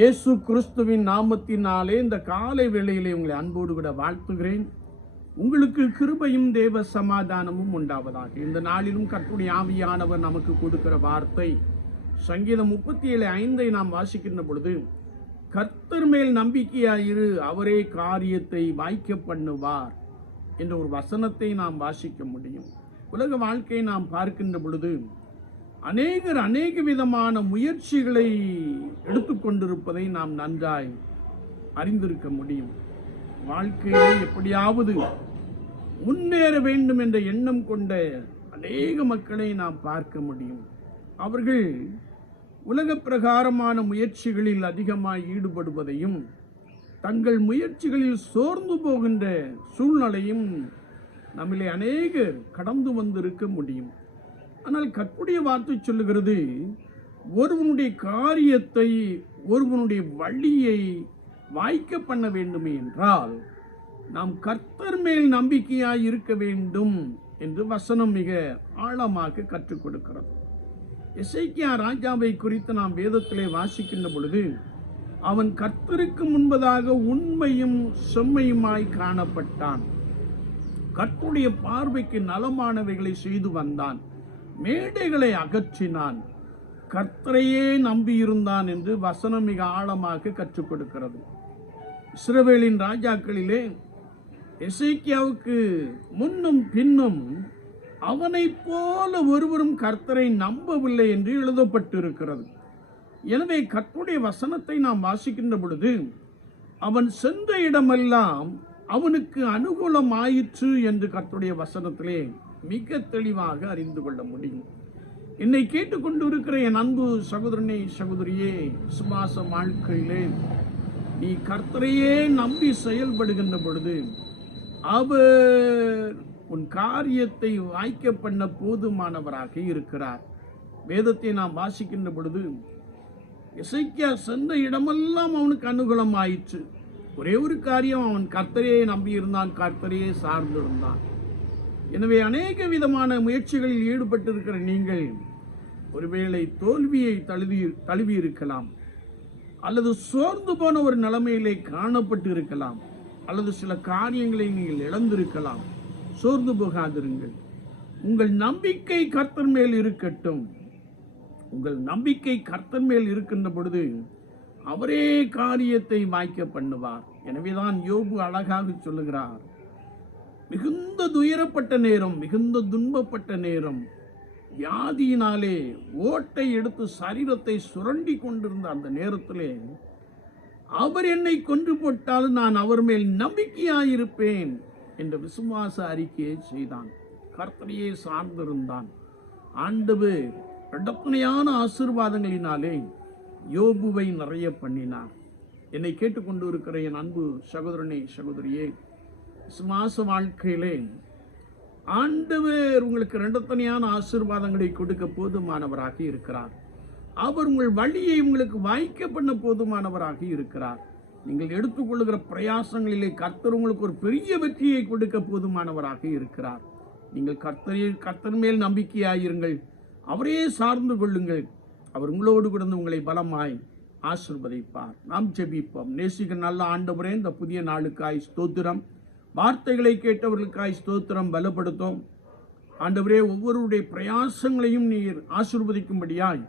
இயேசு கிறிஸ்துவின் நாமத்தினாலே இந்த காலை வேளையிலே உங்களை அன்போடு கூட வாழ்த்துகிறேன். உங்களுக்கு கிருபையும் தேவ சமாதானமும் உண்டாவதாக. இந்த நாளிலும் கர்த்தருடைய ஆவியானவர் நமக்கு கொடுக்கிற வார்த்தை சங்கீதம் 37:5 நாம் வாசிக்கின்ற பொழுது, கர்த்தர் மேல் நம்பிக்கையாயிரு, அவரே காரியத்தை வாய்க்க பண்ணுவார் என்ற ஒரு வசனத்தை நாம் வாசிக்க முடியும். உலக வாழ்க்கையை நாம் பார்க்கின்ற பொழுது அநேகர் அநேக விதமான முயற்சிகளை எடுத்துக்கொண்டிருப்பதை நாம் நன்றாய் அறிந்திருக்க முடியும். வாழ்க்கையை எப்படியாவது முன்னேற வேண்டும் என்ற எண்ணம் கொண்ட அநேக மக்களை நாம் பார்க்க முடியும். அவர்கள் உலக பிரகாரமான முயற்சிகளில் அதிகமாக ஈடுபடுவதையும் தங்கள் முயற்சிகளில் சோர்ந்து போகின்ற சூழ்நிலையும் நம்மிலே அநேகர் கடந்து வந்திருக்க முடியும். ஆனால் கர்த்தருடைய வார்த்தை சொல்லுகிறது, ஒருவனுடைய காரியத்தை, ஒருவனுடைய வழியை வாய்க்க பண்ண வேண்டுமே என்றால் நாம் கர்த்தர் மேல் நம்பிக்கையாய் இருக்க வேண்டும் என்று வசனம் மிக ஆழமாக கற்றுக் கொடுக்கிறது. எசேக்கியா ராஜாவை குறித்து நாம் வேதத்திலே வாசிக்கின்ற பொழுது, அவன் கர்த்தருக்கு முன்பதாக உண்மையும் செம்மையுமாய் காணப்பட்டான். கர்த்தருடைய பார்வைக்கு நலமானவைகளை செய்து வந்தான், மேடைகளை அகற்றினான், கர்த்தரையே நம்பியிருந்தான் என்று வசனம் மிக ஆழமாக கற்றுக் கொடுக்கிறது. இஸ்ரவேலின் ராஜாக்களிலே எசேக்கியாவுக்கு முன்னும் பின்னும் அவனைப் போல ஒருவரும் கர்த்தரை நம்பவில்லை என்று எழுதப்பட்டிருக்கிறது. எனவே கர்த்தருடைய வசனத்தை நாம் வாசிக்கின்ற பொழுது, அவன் சென்ற இடமெல்லாம் அவனுக்கு அனுகூலம் ஆயிற்று என்று கர்த்தருடைய வசனத்திலே மிக தெளிவாக அறிந்து கொள்ள முடியும். என்னை கேட்டுக்கொண்டு இருக்கிற என் அன்பு சகோதரனே, சகோதரியே, விசுவாச வாழ்க்கையிலே நீ கர்த்தரையே நம்பி செயல்படுகின்ற பொழுது அவர் உன் காரியத்தை வாய்க்க பண்ண போதுமானவராக இருக்கிறார். வேதத்தை நாம் வாசிக்கின்ற பொழுது, எசேக்கியா சென்ற இடமெல்லாம் அவனுக்கு அனுகூலம் ஆயிற்று. ஒரே ஒரு காரியம், அவன் கர்த்தரையே நம்பியிருந்தான், கர்த்தரையே சார்ந்திருந்தான். எனவே அநேக விதமான முயற்சிகளில் ஈடுபட்டிருக்கிற நீங்கள் ஒருவேளை தோல்வியை தழுவி இருக்கலாம், அல்லது சோர்ந்து போன ஒரு நிலைமையிலே காணப்பட்டு இருக்கலாம், அல்லது சில காரியங்களை நீங்கள் இழந்திருக்கலாம். சோர்ந்து போகாதிருங்கள். உங்கள் நம்பிக்கை கர்த்தர் மேல் இருக்கட்டும். உங்கள் நம்பிக்கை கர்த்தர் மேல் இருக்கின்ற பொழுது அவரே காரியத்தை வாய்க்க பண்ணுவார். எனவேதான் யோபு அழகாக சொல்லுகிறார், மிகுந்த துயரப்பட்ட நேரம், மிகுந்த துன்பப்பட்ட நேரம், வியாதியினாலே ஓட்டை எடுத்து சரீரத்தை சுரண்டி கொண்டிருந்த அந்த நேரத்திலே அவர் என்னை கொன்று போட்டால் நான் அவர் மேல் நம்பிக்கையாயிருப்பேன் என்ற விசுவாச அறிக்கையை செய்தான். கர்த்தரையே சார்ந்திருந்தான். ஆண்டவர் இரட்டப்பனையான ஆசீர்வாதங்களினாலே யோபுவை நிறைய பண்ணினார். என்னை கேட்டுக்கொண்டு இருக்கிற என் அன்பு சகோதரனே, சகோதரியே, விசுவாச வாழ்க்கையிலே ஆண்டவர் உங்களுக்கு இரண்டத்தனையான ஆசீர்வாதங்களை கொடுக்க போதுமானவராக இருக்கிறார். அவர் உங்கள் வழியை உங்களுக்கு வாய்க்க பண்ண போதுமானவராக இருக்கிறார். நீங்கள் எடுத்துக்கொள்ளுகிற பிரயாசங்களிலே கர்த்தர் உங்களுக்கு ஒரு பெரிய வெற்றியை கொடுக்க போதுமானவராக இருக்கிறார். நீங்கள் கர்த்தர் மேல் நம்பிக்கையாயிருங்கள், அவரே சார்ந்து கொள்ளுங்கள். அவர் உங்களோடு கூட உங்களை பலமாய் ஆசீர்வதிப்பார். நாம் ஜெபிப்போம். நேசிக்க நல்ல ஆண்டவரே, இந்த புதிய நாளுக்காய் ஸ்தோத்திரம். வார்த்தைகளை கேட்டவர்களுக்காய் ஸ்தோத்திரம். பலப்படுத்தும் ஆண்டவரே, ஒவ்வொருடைய பிரயாசங்களையும் நீர் ஆசீர்வதிக்கும்படியாய்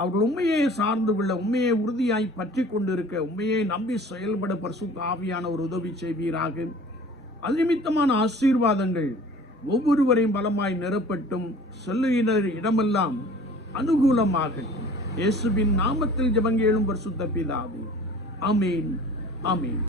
அவர்கள் உண்மையை சார்ந்து கொள்ள, உண்மையை உறுதியாய் பற்றி கொண்டிருக்க, உண்மையை நம்பி செயல்பட பரிசுத்த ஆவியான ஒரு உதவி செய்வீராக. அது நிமித்தமான ஆசீர்வாதங்கள் ஒவ்வொருவரையும் பலமாய் நிரப்பட்டும். செல்லுகிற இடமெல்லாம் அனுகூலமாகட்டும். இயேசுவின் நாமத்தில் ஜெபங்கேளும் பரிசுத்த பிதாவே, ஆமீன், ஆமீன்.